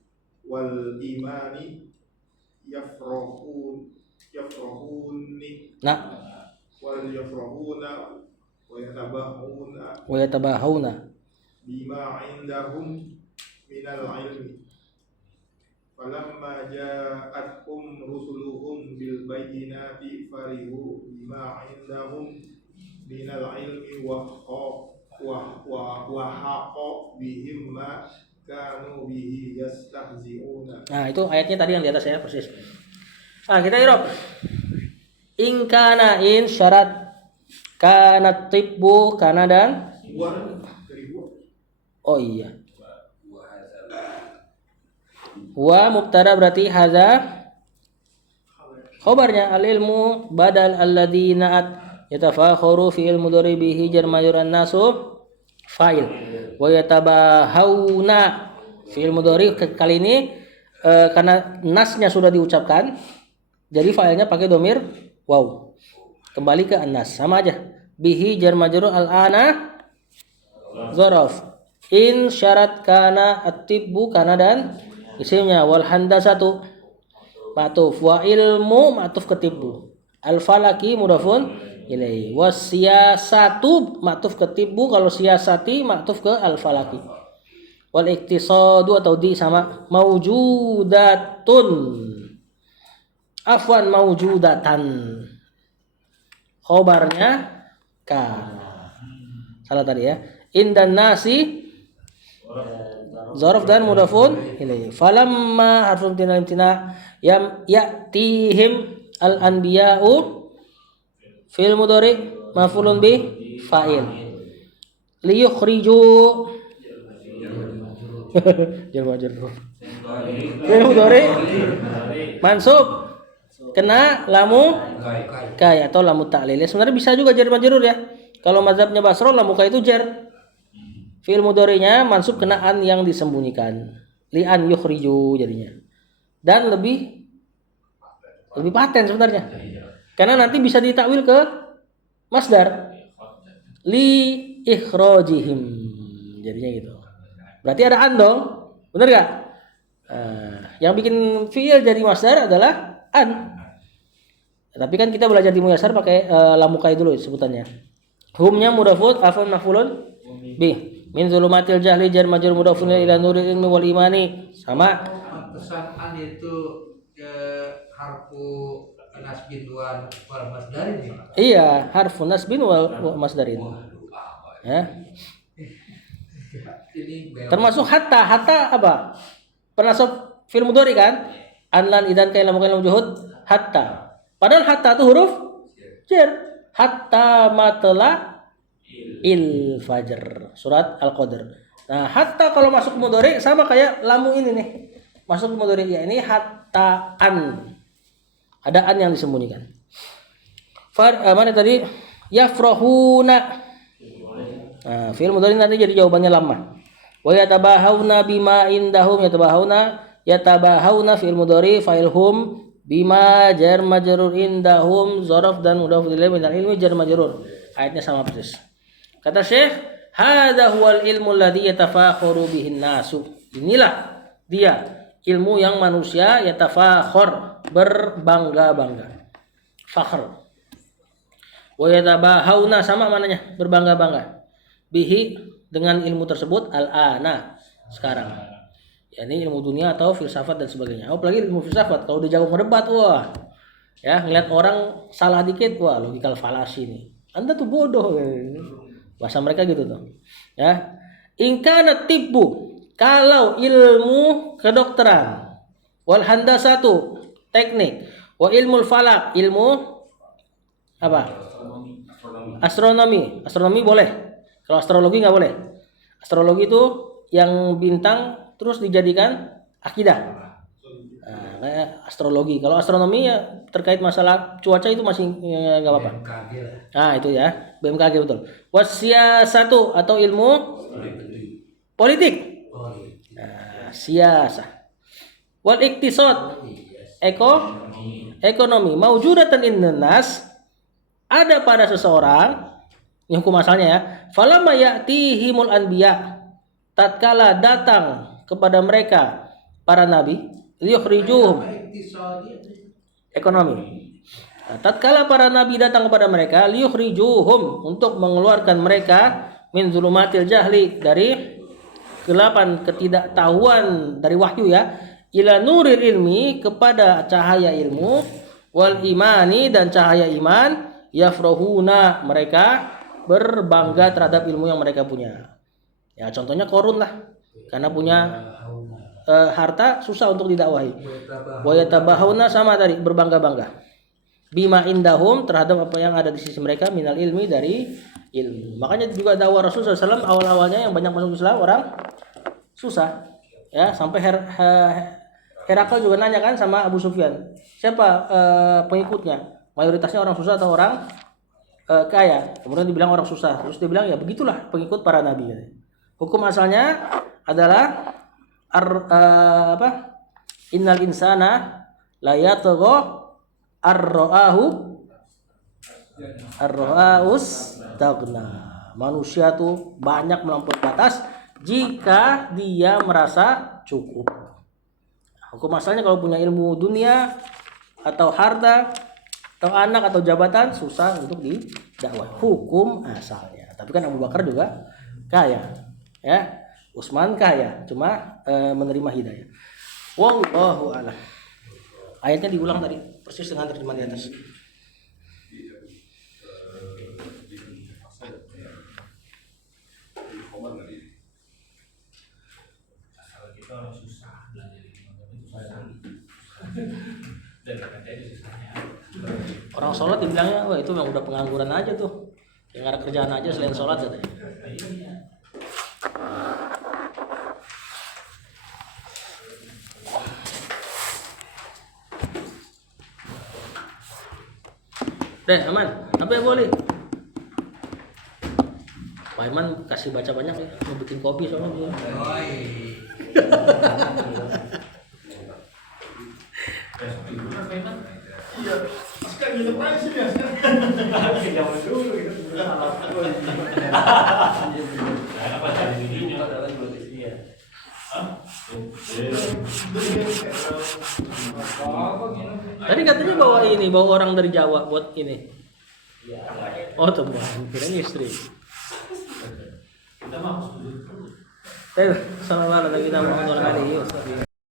wal imani yafrahuni Nah, wal yafrahuna wa wa yatabahawna. bima indahum minal ilmi falamma ja'atkum rusuluhum bil bayyinati farihu bima indahum minal ilmi wa haqa bihim ma kanu bihi yastahzi'una. Nah, itu ayatnya tadi yang di atas ya persis. Nah, kita irob. In kana in syarat kana tibbu kana dan Dari gua oh iya. Wa mubtada berarti hadza khabarnya al ilmu badal alladzi na'at yatafakharu fi ilmu mudhari bihi jar majrur an-nasu fa'il wa yatabahawna fi'il mudhari kali ini karena nasnya sudah diucapkan jadi fa'ilnya pakai domir waw, kembali ke an-nas sama aja. Bihi jar majrur al-ana dzaraf, in syarat kana at-tibbu kana dan isimnya, wal handasatu ma'tuf, wa ilmu ma'tuf ke tibbu, al falaki mudafun ilaihi, was siyasatu ma'tuf ke tibbu, kalau siyasati ma'tuf ke al falaki, wal iktisadu atau di sama maujudatun afwan maujudatan khobarnya kana salah tadi ya. Indan nasi zarf dan mudafun ilaihi. Falamma harfun imtina ya'tihim al anbiya'u fil mudhari maf'ulun bi fa'il liyukhriju jar majrur fil mudhari mansub kena lamu kai atau lamu ta'lil. Sebenarnya bisa juga jar majrur ya. Kalau mazhabnya Basra lamu kai itu jar. Fi'il mudhari'nya mansub kena an yang disembunyikan. Li an yukhriju jadinya. Dan lebih paten sebenarnya. Karena nanti bisa ditakwil ke masdar. Li ikhrajihim. Jadinya gitu. Berarti ada an dong. Benar enggak? Yang bikin fi'il jadi masdar adalah an. Tapi kan kita belajar di Muyassar pakai lamukai dulu sebutannya. Humnya mudafun afun maf'ulun bi. Min zulumatil jahli jar majrur mudafun ila nuril ilmi wal imani sama. Pesan an itu harfu nasbin wal masdarin ya. Iya, harfun nasbin wal masdarin. Ya. Ini Termasuk hatta apa? Penasab fi'il mudhari kan? Anlan idan kaila mukaila juhud hatta. Padahal hatta itu huruf jar. Hatta matla il fajr, surat Al-Qadr. Nah, hatta kalau masuk ke mudhari sama kayak lamu ini nih. Masuk ke mudhari ya ini hatta an. Ada an yang disembunyikan. Mana tadi? Yafrahuna. Nah, fi'il mudhari nanti jadi jawabannya lamma. Wa yatabahawna bima indahum yatabahawna fi'il mudhari fa'ilhum bima jar majrur indahum zaraf dan mudhaf ilaih min ilmi jar majrur. Ayatnya sama persis. Kata Syekh, hadza huwal ilmu alladzi yatafakharu bihin nasu. Inilah dia ilmu yang manusia yatafakhar berbangga-bangga. Fakhr. Wa yatabahawna sama mananya berbangga-bangga. Bihi dengan ilmu tersebut al-ana sekarang. Ya, ini ilmu dunia atau filsafat dan sebagainya. Apalagi ilmu filsafat kalau udah jago ngedebat, wah. Ya, ngeliat orang salah dikit, wah logikal falasi nih. Anda tuh bodoh. Bahasa mereka gitu tuh. Ya. In kana tibbu, kalau ilmu kedokteran, wal handasatu teknik, wa ilmul falak, ilmu apa? Astronomi. Astronomi boleh. Kalau astrologi nggak boleh. Astrologi itu yang bintang terus dijadikan akidah. Nah, kayak astrologi. Kalau astronomi ya terkait masalah cuaca itu masih nggak apa-apa. BMKG lah. Nah itu ya BMKG betul. Wasiasatu atau ilmu politik. Nah, siasah. Wal iktisad ekonomi. Maujudatan innan nas, ada pada seseorang. Ini hukum asalnya ya. Falamma ya'tihimul anbiya, tatkala datang kepada mereka para nabi, liyukhrijuhum ekonomi. Nah, tatkala para nabi datang kepada mereka, liyukhrijuhum untuk mengeluarkan mereka min zulumatil jahli, dari kegelapan ketidaktahuan dari wahyu ya, ila nuril ilmi, kepada cahaya ilmu, wal imani, dan cahaya iman, yafrohuna, mereka berbangga terhadap ilmu yang mereka punya. Ya contohnya Korun lah, karena punya harta susah untuk didakwahi. Wa yatabahuna, sama tadi berbangga-bangga. Bima indahum, terhadap apa yang ada di sisi mereka, minal ilmi, dari ilmu. Makanya juga dakwah Rasulullah SAW awal-awalnya yang banyak masuk Islam orang susah. Ya, sampai Herakl juga nanya kan sama Abu Sufyan, siapa pengikutnya? Mayoritasnya orang susah atau orang kaya? Kemudian dibilang orang susah. Terus dia bilang ya begitulah pengikut para nabi. Hukum asalnya adalah innal insana la yatgha ar-ra'aus tagna. Manusia tuh banyak melampaui batas jika dia merasa cukup. Hukum asalnya kalau punya ilmu dunia atau harta atau anak atau jabatan susah untuk didakwah. Hukum asalnya. Tapi kan Abu Bakar juga kaya, ya. Utsman kaya, cuma menerima hidayah. Wallahu a'lam. Ayatnya diulang tadi persis dengan terjemahan di atas. Kita orang susah belajar ilmu, itu susah. Dan kerja itu susahnya. Orang sholat dibilangnya, wah itu memang udah pengangguran aja tuh, yang ada kerjaan aja selain sholat katanya. Iya. Deh aman, apa yang boleh? Pak Iman kasih baca banyak ya, mau bikin kopi soalnya dia. Iya, sekarang nginep aja sini ya. Zaman dulu gitu. Apa jadi ini adalah buat dia. Tadi katanya bawa orang dari Jawa buat ini. Iya. Oh teman, kirain istri. Kita mah harus duduk. Assalamualaikum warahmatullahi wabarakatuh.